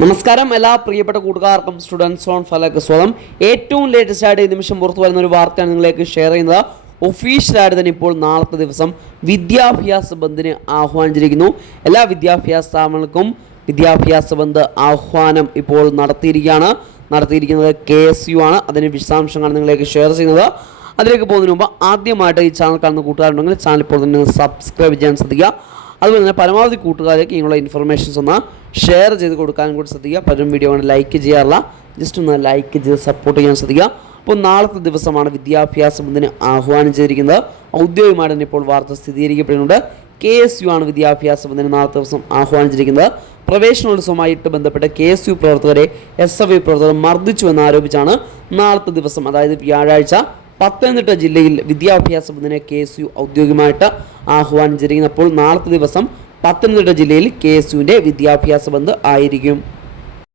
നമസ്കാരം എല്ലാ പ്രിയപ്പെട്ട കൂട്ടുകാർക്കും സ്റ്റുഡൻസ് ഓൺ ഫലക്ക് സ്വാഗതം. ഏറ്റവും ലേറ്റസ്റ്റ് ആയിട്ട് ഈ നിമിഷം പുറത്തു വരുന്ന ഒരു വാർത്തയാണ് നിങ്ങളിലേക്ക് ഷെയർ ചെയ്യുന്നത്. ഒഫീഷ്യലായിട്ട് തന്നെ ഇപ്പോൾ നാളത്തെ ദിവസം വിദ്യാഭ്യാസ ബന്ദിന് ആഹ്വാനിച്ചിരിക്കുന്നു. എല്ലാ വിദ്യാഭ്യാസ സ്ഥാപനങ്ങൾക്കും വിദ്യാഭ്യാസ ബന്ദ് ആഹ്വാനം ഇപ്പോൾ നടത്തിയിരിക്കുന്നത് KSU ആണ്. അതിന് വിശദാംശങ്ങളാണ് നിങ്ങളിലേക്ക് ഷെയർ ചെയ്യുന്നത്. അതിലേക്ക് പോകുന്നതിന് മുമ്പ് ആദ്യമായിട്ട് ഈ ചാനൽ കാണുന്ന കൂട്ടുകാരുണ്ടെങ്കിൽ ചാനൽ ഇപ്പോൾ തന്നെ സബ്സ്ക്രൈബ് ചെയ്യാൻ ശ്രദ്ധിക്കുക. അതുപോലെ തന്നെ പരമാവധി കൂട്ടുകാർക്ക് ഇങ്ങനെയുള്ള ഇൻഫർമേഷൻസ് ഒന്ന് ഷെയർ ചെയ്ത് കൊടുക്കാനും കൂടി ശ്രദ്ധിക്കുക. പലരും വീഡിയോ കൊണ്ട് ലൈക്ക് ചെയ്യാറില്ല, ജസ്റ്റ് ഒന്ന് ലൈക്ക് ചെയ്ത് സപ്പോർട്ട് ചെയ്യാൻ ശ്രദ്ധിക്കുക. അപ്പോൾ നാളത്തെ ദിവസമാണ് വിദ്യാഭ്യാസ ബന്ദിന് ആഹ്വാനം ചെയ്തിരിക്കുന്നത്. ഔദ്യോഗികമായിട്ട് തന്നെ ഇപ്പോൾ വാർത്ത സ്ഥിരീകരിക്കപ്പെടുന്നുണ്ട്. KSU ആണ് വിദ്യാഭ്യാസ ബന്ദിന് നാളത്തെ ദിവസം ആഹ്വാനിച്ചിരിക്കുന്നത്. പ്രവേശനോത്സവമായിട്ട് ബന്ധപ്പെട്ട് KSU പ്രവർത്തകരെ SFI പ്രവർത്തകർ മർദ്ദിച്ചുവെന്ന് ആരോപിച്ചാണ് നാളത്തെ ദിവസം, അതായത് വ്യാഴാഴ്ച പത്തനംതിട്ട ജില്ലയിൽ വിദ്യാഭ്യാസ ബന്ദിനെ KSU ഔദ്യോഗികമായിട്ട് ആഹ്വാനം ചെയ്തിരിക്കുന്നത്. അപ്പോൾ നാളത്തെ ദിവസം പത്തനംതിട്ട ജില്ലയിൽ KSUവിൻ്റെ വിദ്യാഭ്യാസ ബന്ദ് ആയിരിക്കും.